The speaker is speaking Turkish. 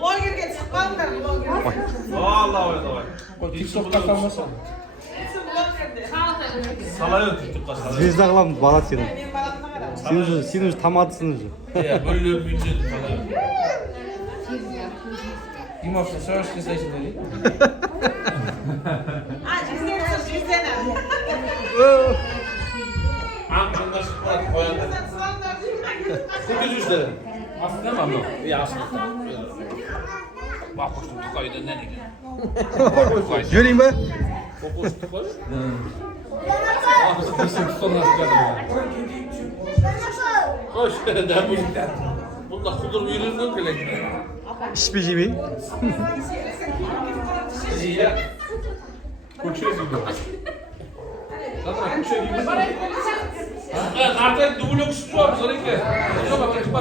Блогерге çıkmadılar blogger. Vallahi давай. TikTok'ta kalmasın. Hepsi bloggerdi. Салайын TikTok'қа салайын. Звезда қыламыз бала сені. Benim balamına kadar. Сен уже тамадысың уже. Иә, бөліп бюджет салайын. Димаш, сөз кесейсің dedi. Yüzene. Аңқаңға шығып барады қояндар. Көке жүрсі. Aslında mı anlam? Иә, асылы. Bak koştum tukayda ne diyeyim? Жіберейін ба? Қоқош тұқой. Bizim tutanlar tutanlar. Қош, дәмін. Бұнда құдыр үйренген келек. ішпей жемей. Иә. Koçuyor gibi. Zaten koçuyor gibi. Артайын дүбілек ұшып шығамыз, ореке.